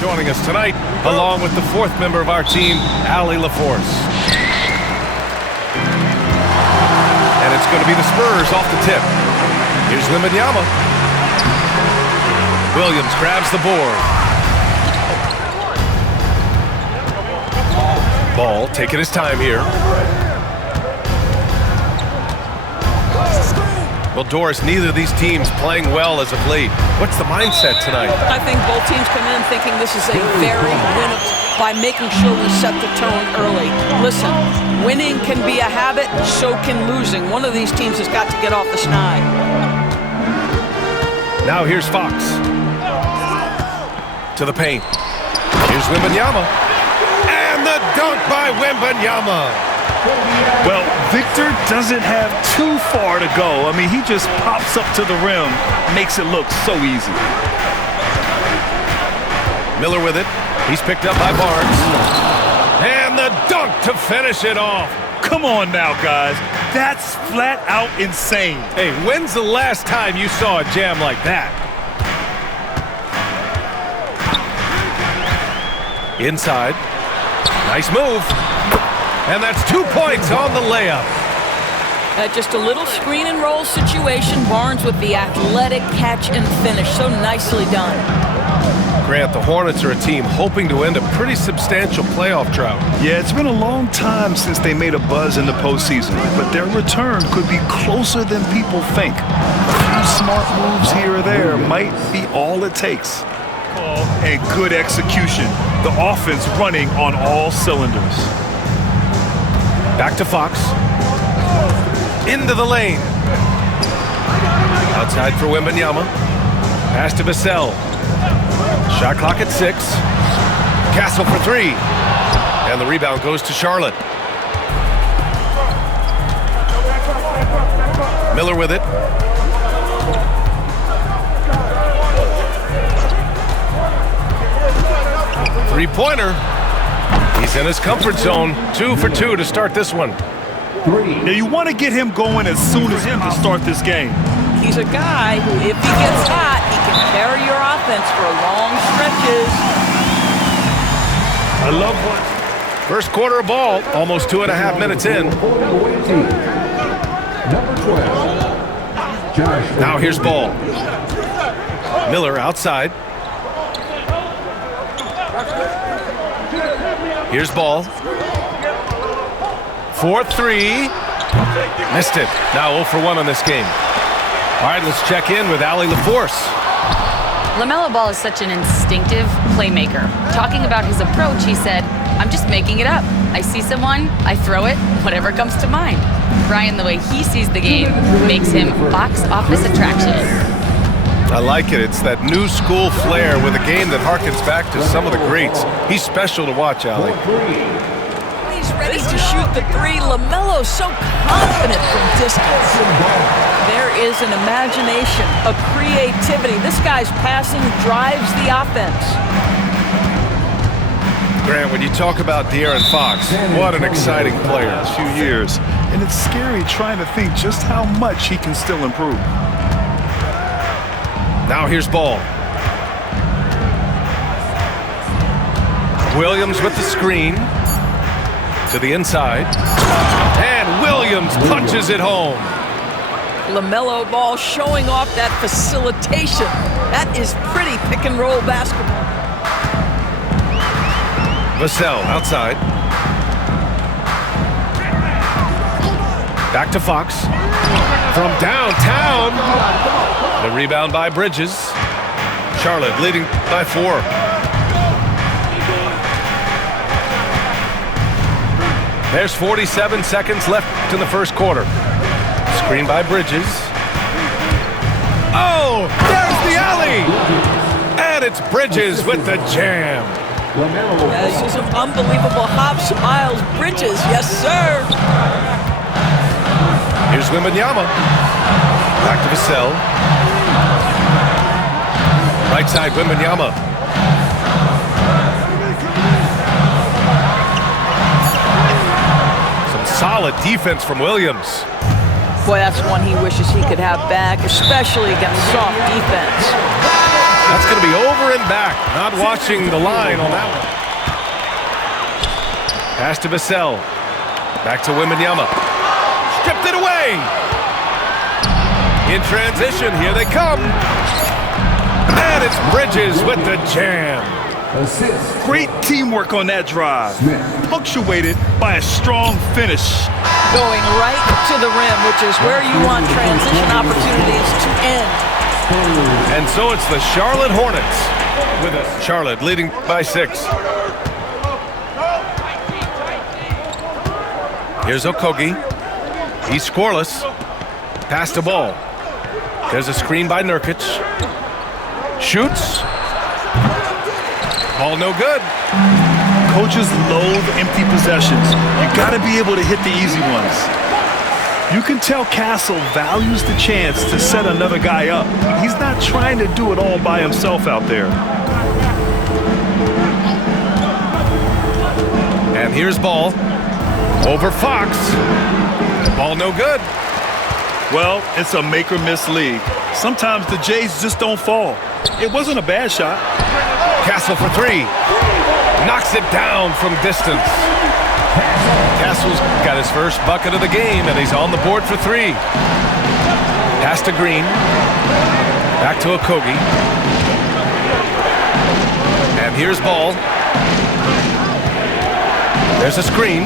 joining us tonight, along with the fourth member of our team, Allie LaForce. And it's going to be the Spurs off the tip. Here's Wembanyama. Williams grabs the board. Ball taking his time here. Well, Doris, neither of these teams playing well as of late. What's the mindset tonight? I think both teams come in thinking this is a very winnable by making sure we set the tone early. Listen, winning can be a habit, so can losing. One of these teams has got to get off the schneid. Now here's Fox. To the paint. Here's Wembanyama. And the dunk by Wembanyama. Well, Victor doesn't have too far to go. I mean, he just pops up to the rim, makes it look so easy. Miller with it. He's picked up by Barnes. And the dunk to finish it off. Come on now, guys. That's flat out insane. Hey, when's the last time you saw a jam like that? Inside. Nice move. And that's 2 points on the layup. Just a little screen and roll situation. Barnes with the athletic catch and finish. So nicely done. Grant, the Hornets are a team hoping to end a pretty substantial playoff drought. Yeah, it's been a long time since they made a buzz in the postseason, but their return could be closer than people think. A few smart moves here or there might be all it takes. And good execution. The offense running on all cylinders. Back to Fox. Into the lane. Outside for Wembanyama. Pass to Vassell. Shot clock at 6. Castle for 3. And the rebound goes to Charlotte. Miller with it. Three-pointer. He's in his comfort zone. 2 for 2 to start this one. Now you want to get him going as soon as him to start this game. He's a guy who, if he gets hot, he can carry your offense for long stretches. I love what. First quarter of ball, almost 2.5 minutes in. Now here's Ball. Miller outside. Here's Ball. 4-3. Missed it. Now 0 for 1 on this game. All right, let's check in with Allie LaForce. LaMelo Ball is such an instinctive playmaker. Talking about his approach, he said, "I'm just making it up. I see someone, I throw it, whatever comes to mind." Brian, the way he sees the game makes him box office attraction. I like it. It's that new school flair with a game that harkens back to some of the greats. He's special to watch, Allie. He's ready to shoot the 3. LaMelo's so confident from distance. There is an imagination, a creativity. This guy's passing drives the offense. Grant, when you talk about De'Aaron Fox, what an exciting player. Last few years, and it's scary trying to think just how much he can still improve. Now here's Ball. Williams with the screen. To the inside. And Williams punches it home. LaMelo Ball showing off that facilitation. That is pretty pick-and-roll basketball. Vassell outside. Back to Fox. From downtown. The rebound by Bridges. Charlotte leading by 4. There's 47 seconds left in the first quarter. Screen by Bridges. Oh, there's the alley! And it's Bridges with the jam. This is an unbelievable hops, miles, Bridges, yes sir. Here's Wembanyama. Back to Vassell. Right side, Wembanyama. Some solid defense from Williams. Boy, that's one he wishes he could have back, especially against soft defense. That's going to be over and back. Not watching the line on that one. Pass to Vassell. Back to Wembanyama. Stripped it away. In transition, here they come. And it's Bridges with the jam. Great teamwork on that drive. Punctuated by a strong finish. Going right to the rim, which is where you want transition opportunities to end. And so it's the Charlotte Hornets with us. Charlotte leading by 6. Here's Okogie. He's scoreless. Pass the ball. There's a screen by Nurkic. Shoots. Ball no good. Coaches loathe empty possessions. You got to be able to hit the easy ones. You can tell Castle values the chance to set another guy up. He's not trying to do it all by himself out there. And here's Ball. Over Fox. Ball no good. Well, it's a make or miss league. Sometimes the Jays just don't fall. It wasn't a bad shot. Castle for 3. Knocks it down from distance. Castle's got his first bucket of the game, and he's on the board for 3. Pass to Green. Back to Okogie. And here's Ball. There's a screen.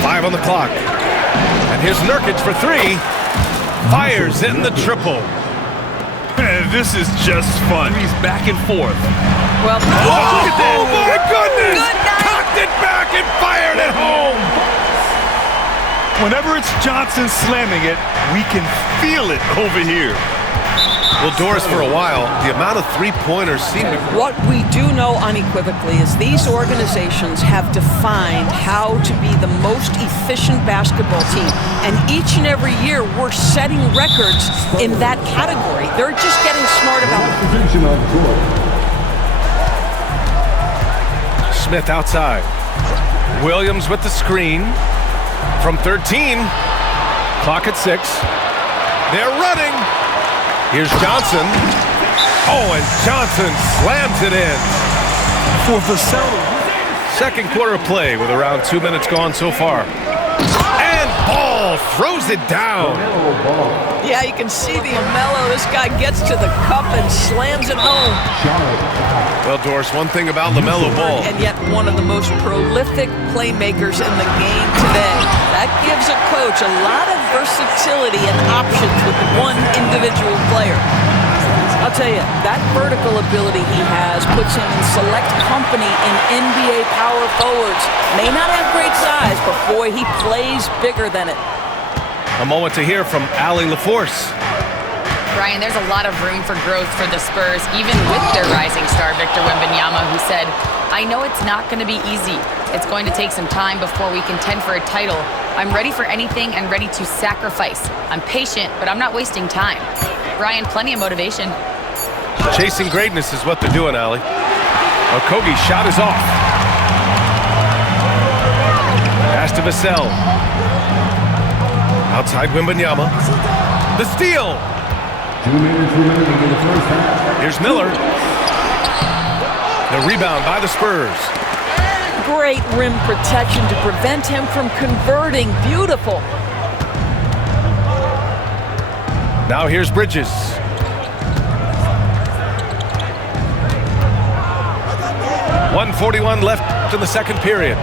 5 on the clock. And here's Nurkic for 3. Fires in the triple. Man, this is just fun. He's back and forth. Well, look at that. Oh, my goodness. Good night. Cocked it back and fired it home. Whenever it's Johnson slamming it, we can feel it over here. Well, Doris, for a while, the amount of three-pointers seemed to... What we do know unequivocally is these organizations have defined how to be the most efficient basketball team. And each and every year, we're setting records in that category. They're just getting smart about it. Smith outside. Williams with the screen. From 13. Clock at 6. They're running. Here's Johnson. Oh, and Johnson slams it in. For Vassell. Second quarter of play with around 2 minutes gone so far. And Ball throws it down. Yeah, you can see the Mello. This guy gets to the cup and slams it home. Well, Doris, one thing about LaMelo Ball. And yet one of the most prolific playmakers in the game today. That gives a coach a lot of versatility and options with one individual player. I'll tell you, that vertical ability he has puts him in select company in NBA power forwards. May not have great size, but boy, he plays bigger than it. A moment to hear from Allie LaForce. Brian, there's a lot of room for growth for the Spurs, even with their rising star, Victor Wembanyama, who said, I know it's not going to be easy. It's going to take some time before we contend for a title. I'm ready for anything and ready to sacrifice. I'm patient, but I'm not wasting time. Brian, plenty of motivation. Chasing greatness is what they're doing, Allie. Okogie's shot is off. Pass to Vassell. Outside Wembanyama. The steal. 2 minutes remaining in the first half. Here's Miller. The rebound by the Spurs. Great rim protection to prevent him from converting. Beautiful. Now here's Bridges. .141 left in the second period.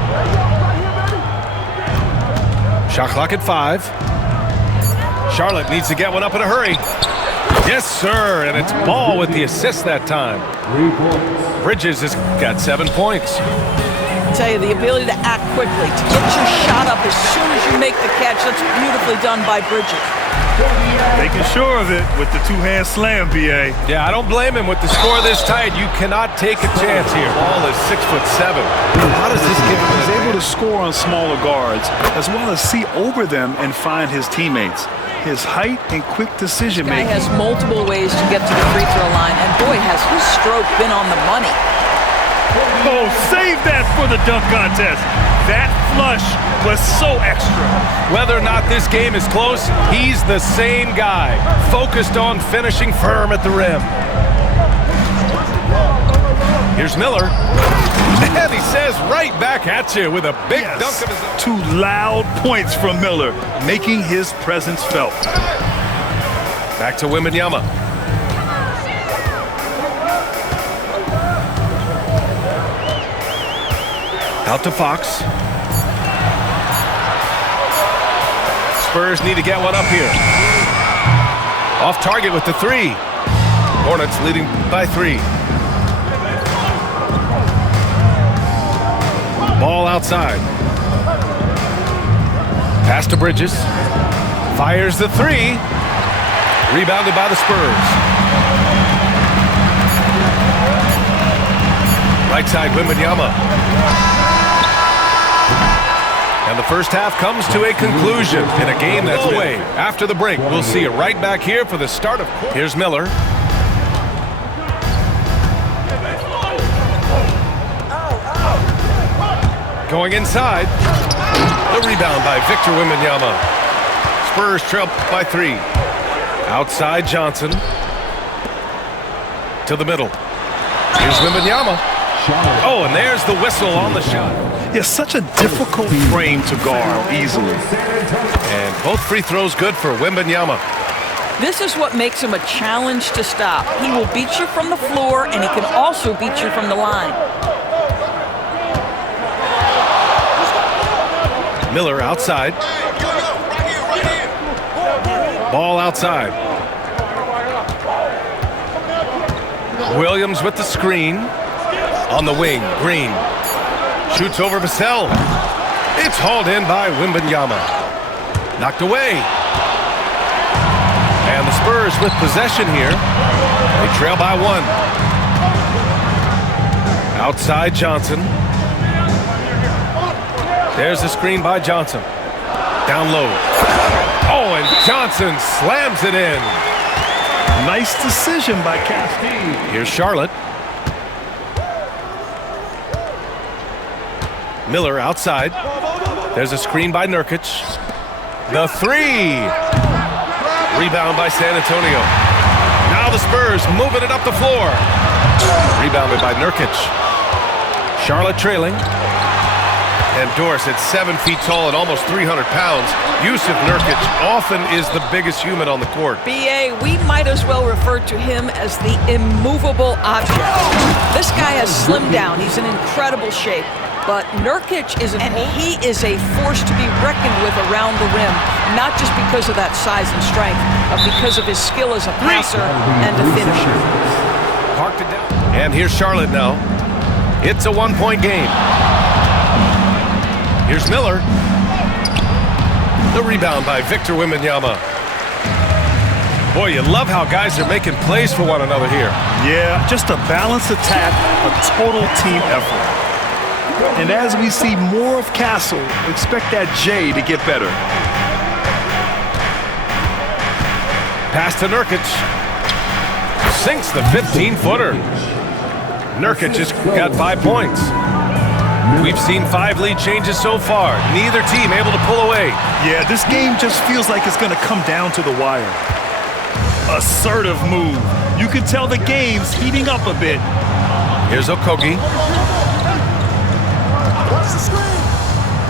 Shot clock at 5. Charlotte needs to get one up in a hurry. Yes, sir, and it's Ball with the assist that time. 3 points. Bridges has got 7 points. I tell you, the ability to act quickly, to get your shot up as soon as you make the catch, that's beautifully done by Bridges. Making sure of it with the two-hand slam, B.A. Yeah, I don't blame him with the score this tight. You cannot take a chance here. Ball is 6'7". How does this give him? He's able to score on smaller guards, as well as see over them and find his teammates. His height and quick decision-making. Guy has multiple ways to get to the free throw line, and boy, has his stroke been on the money. Oh, save that for the dunk contest. That flush was so extra. Whether or not this game is close, he's the same guy, focused on finishing firm at the rim. Here's Miller. And he says right back at you with a big dunk of his own. 2 loud points from Miller, making his presence felt. Back to Wembanyama. Out to Fox. Spurs need to get one up here. Off target with the 3. Hornets leading by 3. Ball outside. Pass to Bridges. Fires the 3. Rebounded by the Spurs. Right side, Wembanyama. And the first half comes to a conclusion in a game that's away. After the break, we'll see it right back here for the start of quarter. Here's Miller. Going inside. The rebound by Victor Wembanyama. Spurs trail by 3. Outside Johnson. To the middle. Here's Wembanyama. Oh, and there's the whistle on the shot. Yeah, such a difficult frame to guard easily. And both free throws good for Wembanyama. This is what makes him a challenge to stop. He will beat you from the floor, and he can also beat you from the line. Miller outside. Ball outside. Williams with the screen. On the wing, Green. Shoots over Vassell. It's hauled in by Wembanyama. Knocked away. And the Spurs with possession here. They trail by 1. Outside Johnson. There's the screen by Johnson. Down low. Oh, and Johnson slams it in. Nice decision by Castile. Here's Charlotte. Miller outside. There's a screen by Nurkic. The 3. Rebound by San Antonio. Now the Spurs moving it up the floor. Rebounded by Nurkic. Charlotte trailing. And Dorsett, 7 feet tall and almost 300 pounds. Yusuf Nurkic often is the biggest human on the court. B.A., we might as well refer to him as the immovable object. This guy has slimmed down. He's in incredible shape. But Nurkic is he is a force to be reckoned with around the rim, not just because of that size and strength, but because of his skill as a passer and a finisher. Parked it down. And here's Charlotte now. It's a 1-point game. Here's Miller. The rebound by Victor Wembanyama. Boy, you love how guys are making plays for one another here. Yeah, just a balanced attack, a total team effort. And as we see more of Castle, expect that J to get better. Pass to Nurkic. Sinks the 15-footer. Nurkic just got 5 points. We've seen 5 lead changes so far. Neither team able to pull away. Yeah, this game just feels like it's going to come down to the wire. Assertive move. You can tell the game's heating up a bit. Here's Okogie.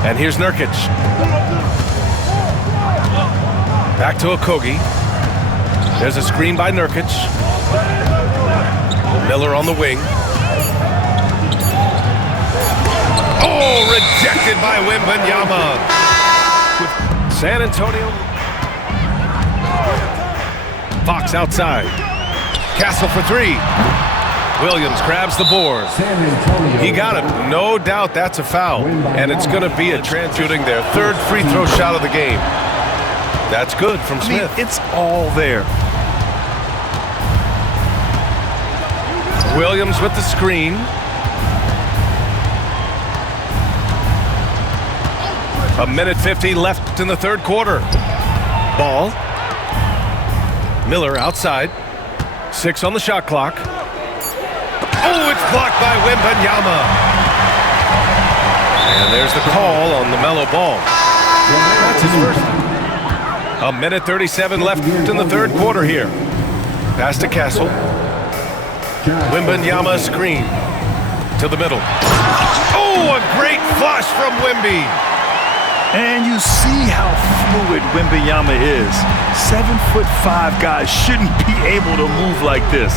And here's Nurkic. Back to Okogie. There's a screen by Nurkic. Miller on the wing. Oh, rejected by Wembanyama. With San Antonio. Fox outside. Castle for 3. Williams grabs the board. He got it. No doubt that's a foul. And it's going to be a shooting their 3rd free throw shot of the game. That's good from Smith. It's all there. Williams with the screen. A minute 50 left in the 3rd quarter. Ball. Miller outside. 6 on the shot clock. Oh, it's blocked by Wembanyama. And there's the call on the LaMelo Ball. That's his first. A minute 37 left in the 3rd quarter here. Pass to Castle. Wembanyama screen. To the middle. Oh, a great flush from Wemby. And you see how fluid Wembanyama is. 7'5" guys shouldn't be able to move like this.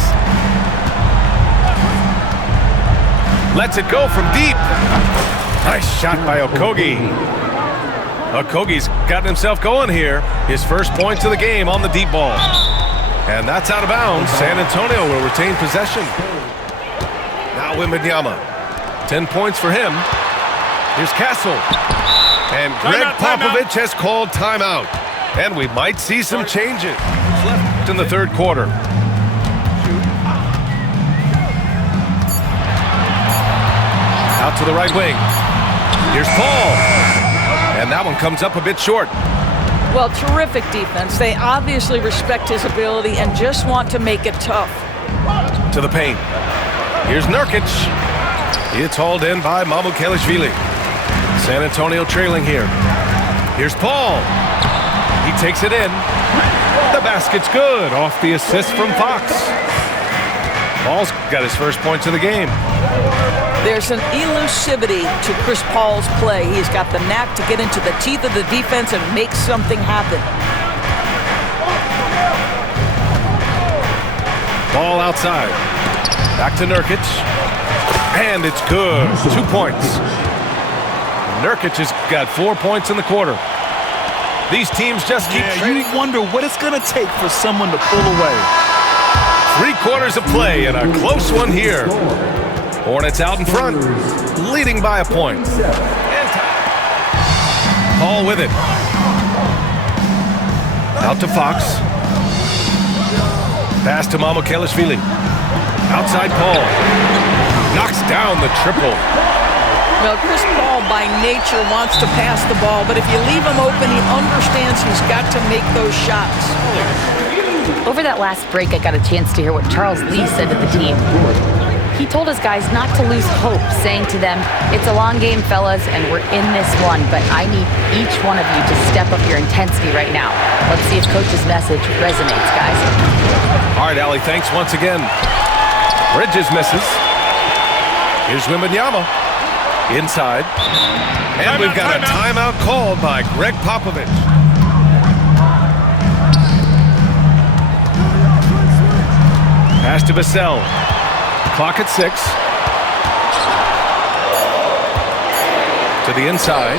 Lets it go from deep. Nice shot by Okogie. Okogie's gotten himself going here. His first points of the game on the deep ball. And that's out of bounds. San Antonio will retain possession. Now Wembanyama. 10 points for him. Here's Castle. And Greg Popovich has called timeout. And we might see some changes left in the third quarter. Out to the right wing. Here's Paul. And that one comes up a bit short. Well, terrific defense. They obviously respect his ability and just want to make it tough. To the paint. Here's Nurkic. It's hauled in by Mamukelashvili. San Antonio trailing here. Here's Paul. He takes it in. The basket's good off the assist from Fox. Paul's got his first points of the game. There's an elusivity to Chris Paul's play. He's got the knack to get into the teeth of the defense and make something happen. Ball outside. Back to Nurkic. And it's good. 2 points. Nurkic has got 4 points in the quarter. These teams just keep trading. You wonder what it's going to take for someone to pull away. 3 quarters of play and a close one here. Hornets out in front, leading by a point. Paul with it. Out to Fox. Pass to Mamukelashvili. Outside Paul. Knocks down the triple. Well, Chris Paul by nature wants to pass the ball, but if you leave him open, he understands he's got to make those shots. Over that last break, I got a chance to hear what Charles Lee said to the team. He told his guys not to lose hope, saying to them, "It's a long game, fellas, and we're in this one, but I need each one of you to step up your intensity right now." Let's see if Coach's message resonates, guys. All right, Allie, thanks once again. Bridges misses. Here's Wembanyama. Inside. And we've got a timeout called by Greg Popovich. Pass to Vassell. Clock at 6. To the inside.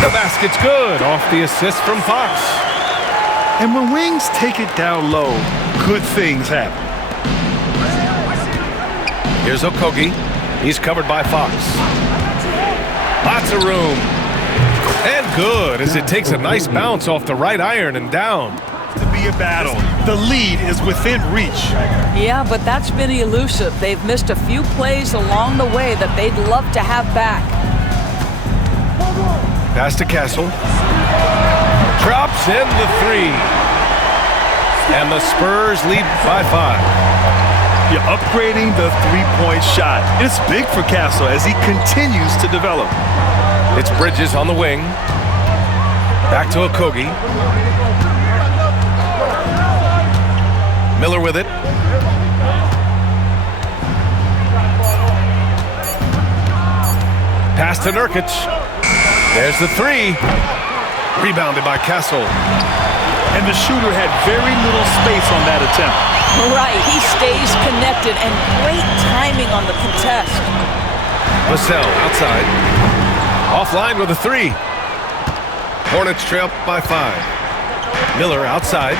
The basket's good off the assist from Fox. And when wings take it down low, good things happen. Here's Okogie. He's covered by Fox. Lots of room. And good as it takes a nice bounce off the right iron and down. To be a battle. The lead is within reach. Yeah, but that's been elusive. They've missed a few plays along the way that they'd love to have back. Pass to Castle. Drops in the 3. And the Spurs lead by 5. You're upgrading the three-point shot. It's big for Castle as he continues to develop. It's Bridges on the wing. Back to Okogie. Miller with it. Pass to Nurkic. There's the 3. Rebounded by Castle. And the shooter had very little space on that attempt. Right, he stays connected and great timing on the contest. Vassell outside. Offline with a 3. Hornets trail by 5. Miller outside.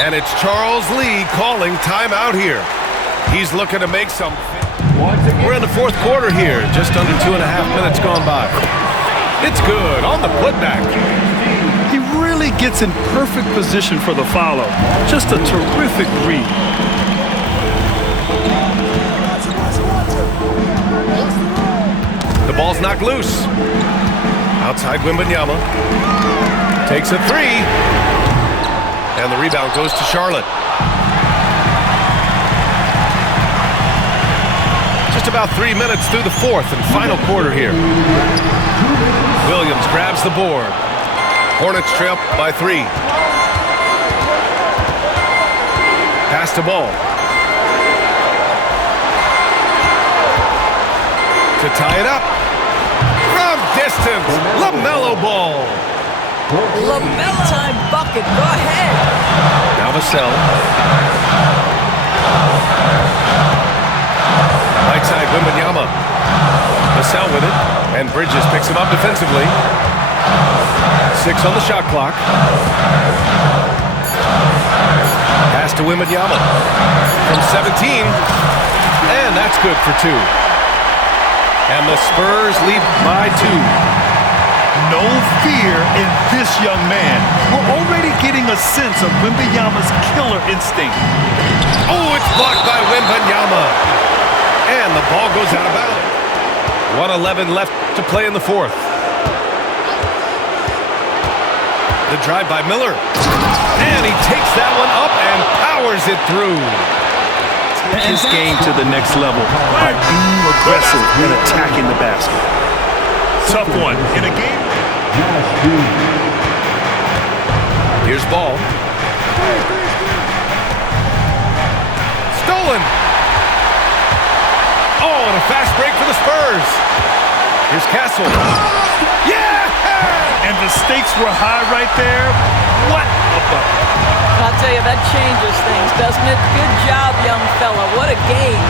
And it's Charles Lee calling timeout here. He's looking to make something. We're in the fourth quarter here, just under 2.5 minutes gone by. It's good on the putback. He really gets in perfect position for the follow. Just a terrific read. The ball's knocked loose. Outside Wembanyama. Takes a 3. And the rebound goes to Charlotte. Just about 3 minutes through the fourth and final quarter here. Williams grabs the board. Hornets trail by 3. Pass the ball. To tie it up. From distance. LaMelo Ball. LaMelo time bucket. Go ahead. Now Vassell. Right side, Wembanyama. Vassell with it. And Bridges picks him up defensively. 6 on the shot clock. Pass to Wembanyama. From 17. And that's good for 2. And the Spurs lead by 2. No fear in this young man. We're already getting a sense of Wembanyama's killer instinct. Oh, it's blocked by Wembanyama. And the ball goes out of bounds. 1:11 left to play in the 4th. The drive by Miller. And he takes that one up and powers it through. Take his game to the next level by being aggressive and attacking the basket. Tough one in a game. Here's Ball. Stolen. Oh, and a fast break for the Spurs. Here's Castle. Yeah! And the stakes were high right there. What a bucket. I'll tell you, that changes things, doesn't it? Good job, young fella. What a game.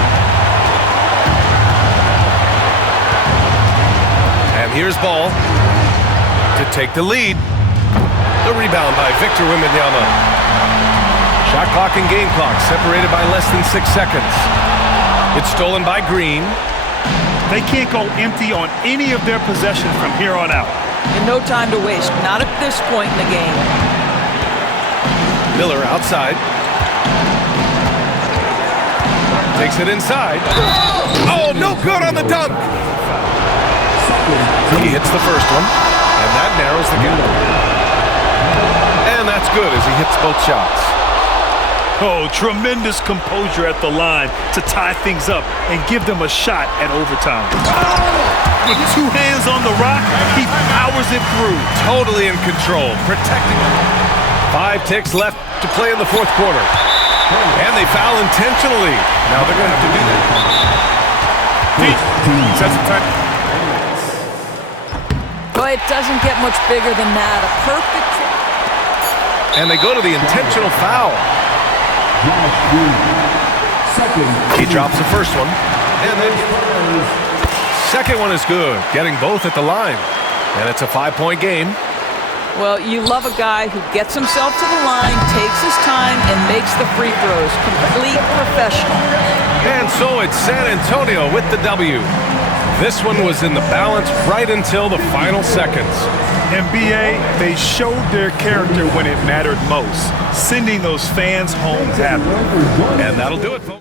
And here's Ball to take the lead. The rebound by Victor Wembanyama. Shot clock and game clock separated by less than 6 seconds. It's stolen by Green. They can't go empty on any of their possessions from here on out. And no time to waste. Not at this point in the game. Miller outside. Takes it inside. Oh, no good on the dunk. He hits the first one, and that narrows the gap. And that's good as he hits both shots. Oh, tremendous composure at the line to tie things up and give them a shot at overtime. With 2 hands on the rock, he powers it through. Totally in control, protecting it. 5 ticks left to play in the 4th quarter. And they foul intentionally. Now they're going to have to do that. Sets the time. Boy, it doesn't get much bigger than that. A perfect. And they go to the intentional foul. He drops the first one. And then second one is good. Getting both at the line. And it's a 5-point game. Well, you love a guy who gets himself to the line, takes his time, and makes the free throws. Complete professional. And so it's San Antonio with the W. This one was in the balance right until the final seconds. NBA, they showed their character when it mattered most, sending those fans home happy. And that'll do it, folks.